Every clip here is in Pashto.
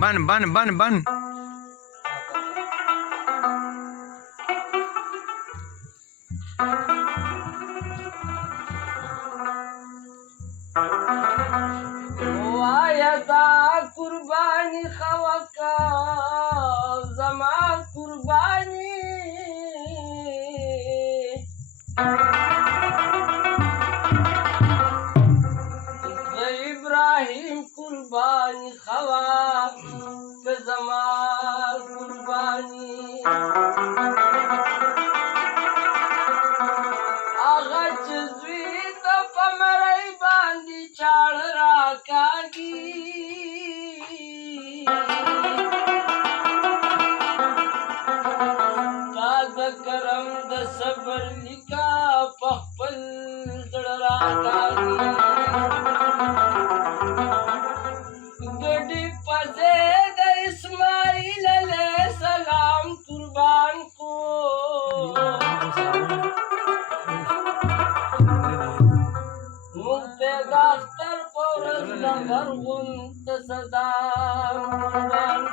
बन वायदा कुर्बानी खवका जमा कुर्बानी इब्राहिम कुर्बानी खवा जमा कुर्बानी आगच जुईत पमरई बांधी चाड़ राकागी काद करम द सबर लिका पखपल जड़ राकागी गडी पजे द इस्माइल अलैहि सलाम कुर्बान को मुक्तेदास्तर पौरस नगर गुंत सदाम कुर्बान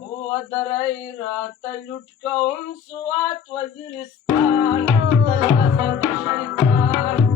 को अदरई रात लुटकौम सुवात वजीरिस्तान तलासद शैतान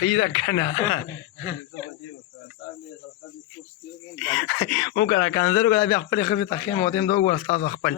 صحیح ده که نه وکړه کنځر وکړه بیا خپلې ښځې ته ښیم او ته هم د وګوره ستاسو خپل